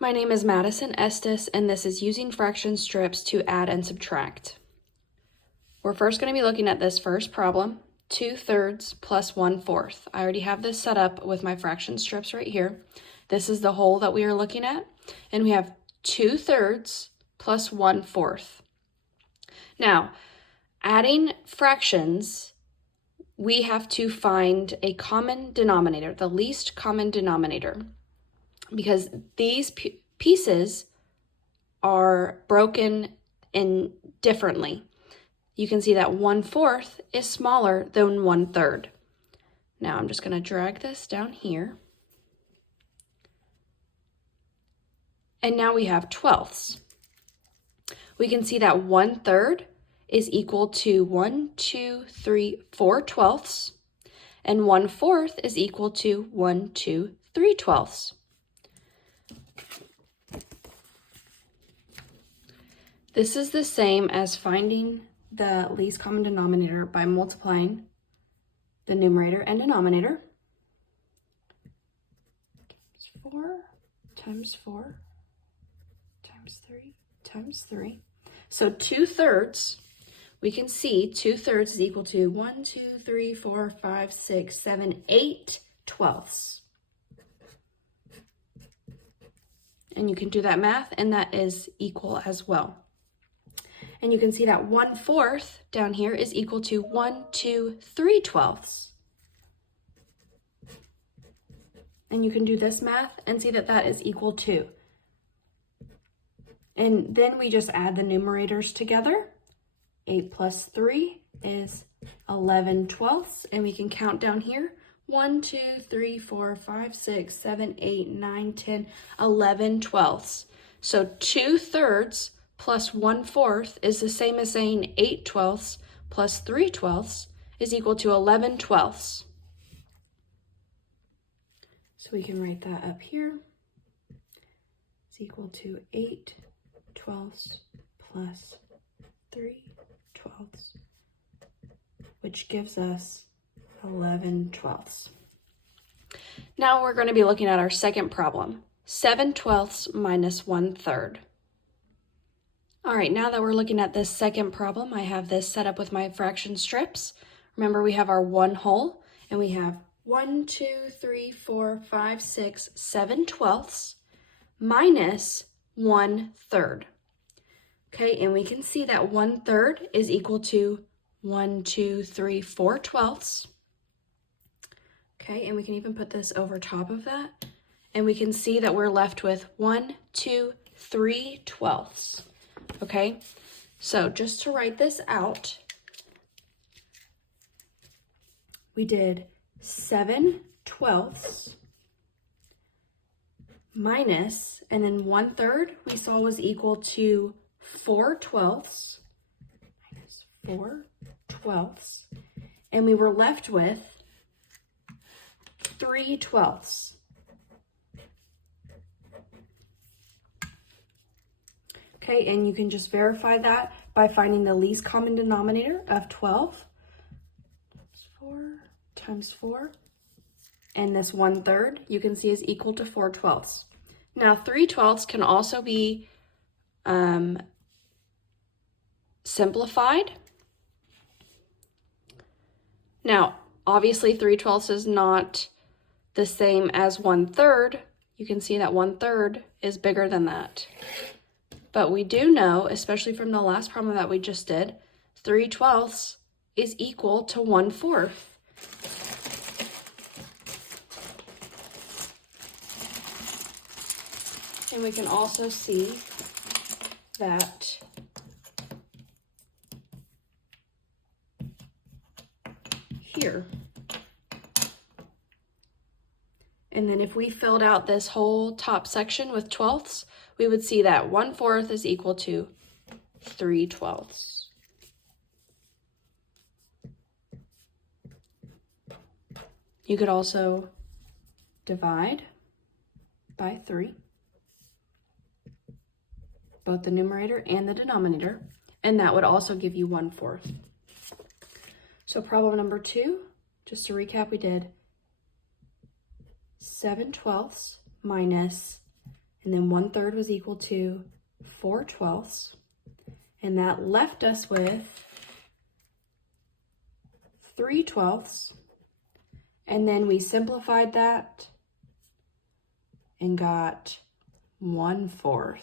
My name is Madison Estes, and this is using fraction strips to add and subtract. We're first going to be looking at this first problem, 2/3 plus 1/4. I already have this set up with my fraction strips right here. This is the whole that we are looking at, and we have 2/3 plus 1/4. Now, adding fractions, we have to find a common denominator, the least common denominator, because these pieces are broken in differently. You can see that 1/4 is smaller than 1/3. Now I'm just going to drag this down here. And now we have 12ths. We can see that 1/3 is equal to 1, 2, 3, 4 twelfths, and 1/4 is equal to 1, 2, 3 twelfths. This is the same as finding the least common denominator by multiplying the numerator and denominator. 4 times 4 times 3 times 3. So 2/3, we can see 2/3 is equal to 1, 2, 3, 4, 5, 6, 7, 8 twelfths. And you can do that math, and that is equal as well. And you can see that 1/4 down here is equal to 1, 2, 3 twelfths. And you can do this math and see that that is equal to. And then we just add the numerators together. 8 plus 3 is 11 twelfths. And we can count down here. 1, 2, 3, 4, 5, 6, 7, 8, 9, 10, 11 twelfths. So 2/3 plus 1/4 is the same as saying 8 twelfths plus 3 twelfths is equal to 11 twelfths. So we can write that up here. It's equal to 8 twelfths plus 3 twelfths, which gives us 11 twelfths. Now we're going to be looking at our second problem, 7 twelfths minus 1/3. All right, now that we're looking at this second problem, I have this set up with my fraction strips. Remember, we have our one whole, and we have 1, 2, 3, 4, 5, 6, 7 twelfths minus 1/3. Okay, and we can see that 1/3 is equal to 1, 2, 3, 4 twelfths. Okay, and we can even put this over top of that. And we can see that we're left with 1, 2, 3 twelfths. Okay, so just to write this out, we did 7 twelfths minus, and then 1/3 we saw was equal to 4 twelfths minus 4 twelfths, and we were left with 3 twelfths. Okay, and you can just verify that by finding the least common denominator of 12 times 4 times 4. And this 1/3 you can see is equal to 4 twelfths. Now 3 twelfths can also be simplified. Now, obviously 3 twelfths is not the same as 1/3. You can see that 1/3 is bigger than that. But we do know, especially from the last problem that we just did, 3 twelfths is equal to 1/4. And we can also see that here. And then if we filled out this whole top section with twelfths, we would see that 1/4 is equal to 3 twelfths. You could also divide by 3, both the numerator and the denominator, and that would also give you 1/4. So problem number 2, just to recap, we did 7 twelfths minus and then 1/3 was equal to 4/12. And that left us with 3/12. And then we simplified that and got 1/4.